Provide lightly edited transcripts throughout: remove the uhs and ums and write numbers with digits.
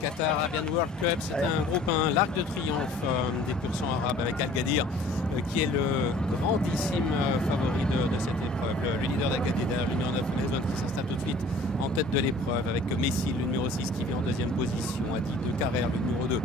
Qatar Arabian World Cup, c'est un groupe, l'arc de triomphe des pur sang arabes avec Al-Gadir qui est le grandissime favori de cette épreuve. Le leader d'Al-Gadir, le numéro 9, Maison, qui s'installe tout de suite en tête de l'épreuve avec Messi, le numéro 6 qui vient en deuxième position, Adi de Carrère, le numéro 2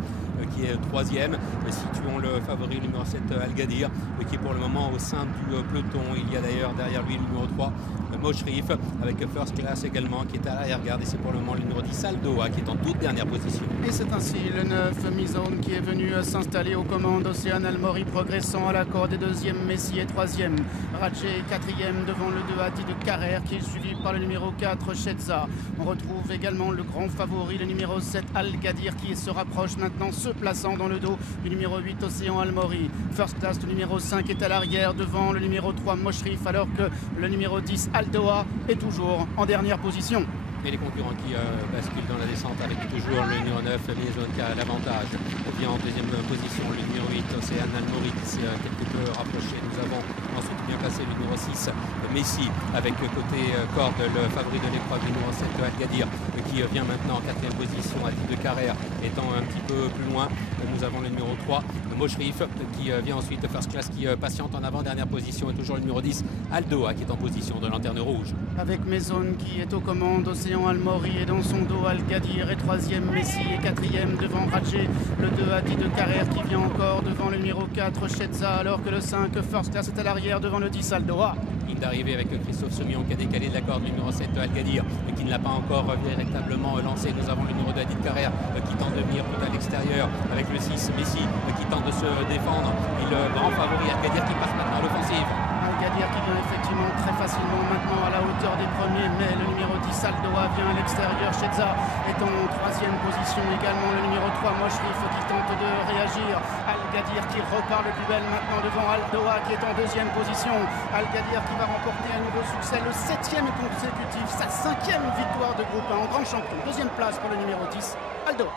qui est troisième. Situons le favori, le numéro 7, Al-Gadir, qui est pour le moment au sein du peloton. Il y a d'ailleurs derrière lui le numéro 3, Moshrif, avec First Class également qui est à l'arrière-garde, et c'est pour le moment le numéro 10, Aldoa, qui est en toute dernière position. Et c'est ainsi le 9, Mizone, qui est venu s'installer aux commandes. Océane Almori progressant à la corde, et deuxième, Messi est troisième. Ratché quatrième devant le 2, Adi de Carrère, qui est suivi par le numéro 4, Chetza. On retrouve également le grand favori, le numéro 7, Al-Gadir, qui se rapproche maintenant, se plaçant dans le dos du numéro 8, Océan Almori. First Class, le numéro 5, est à l'arrière devant le numéro 3, Moshrif, alors que le numéro 10, Aldoa, est toujours en dernière position. Et les concurrents qui basculent dans la descente avec toujours le numéro 9, Liaison, qui a l'avantage. Vient en deuxième position le numéro 8, Océane Almori, qui s'est quelque peu rapproché. Nous avons ensuite bien placé le numéro 6, Messi, avec côté corde le favori de l'épreuve, le numéro 7, Al-Gadir, qui vient maintenant en quatrième position, Adi de Carrère étant un petit peu plus loin. Nous avons le numéro 3, Moshrif, qui vient ensuite, First Class, qui patiente en avant-dernière position, et toujours le numéro 10, Aldoa, qui est en position de lanterne rouge. Avec Maison qui est aux commandes, Océan Almori, et dans son dos Al-Gadir est troisième, Messi est quatrième devant Ratché, le 2, Adi de Carrère, qui vient encore devant le numéro 4, Chetza, alors que le 5, First Class, est à l'arrière devant le 10, Aldoa. Ligne d'arrivée avec Christophe Soumillon qui a décalé de la corde, le numéro 7, Al-Gadir, et qui ne l'a pas encore véritablement lancé. Nous avons le numéro 2, Adi de Carrère, qui tente de venir tout à l'extérieur avec le 6, Messi, qui tente de se défendre, et le grand favori Al-Gadir qui passe maintenant à l'offensive. Al-Gadir qui vient effectivement très facilement maintenant à la hauteur des premiers, mais le numéro 10, Aldoa, vient à l'extérieur. Chetza est en troisième position également, le numéro 3, Moshrif, qui tente de réagir. Al-Gadir qui repart le plus belle maintenant devant Aldoa, qui est en deuxième position. Al-Gadir qui va remporter un nouveau succès, le 7e consécutif, sa 5e victoire de groupe 1 en grand champion. Deuxième place pour le numéro 10, Aldoa.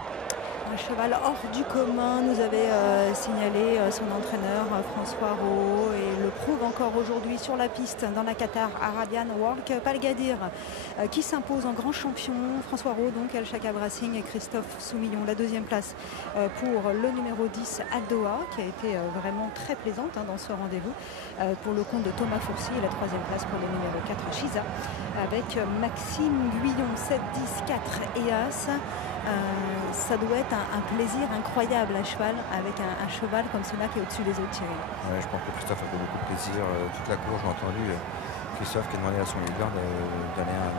Un cheval hors du commun, nous avait signalé son entraîneur François Rowe, et le prouve encore aujourd'hui sur la piste dans la Qatar Arabian World Cup. Al-Gadir qui s'impose en grand champion. François Rowe, donc El Chaka Racing, et Christophe Soumillon. La deuxième place pour le numéro 10, Aldoa, qui a été vraiment très plaisante dans ce rendez-vous, pour le compte de Thomas Fourcy, et la troisième place pour le numéro 4, Chiza, avec Maxime Guyon, 7, 10, 4 et As. Ça doit être un plaisir incroyable à cheval, avec un cheval comme celui-là qui est au-dessus des autres, Thierry. Ouais, je pense que Christophe a fait beaucoup de plaisir toute la course. J'ai entendu Christophe qui a demandé à son leader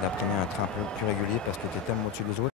d'apprendre un train un peu plus régulier parce qu'il était tellement au-dessus des autres.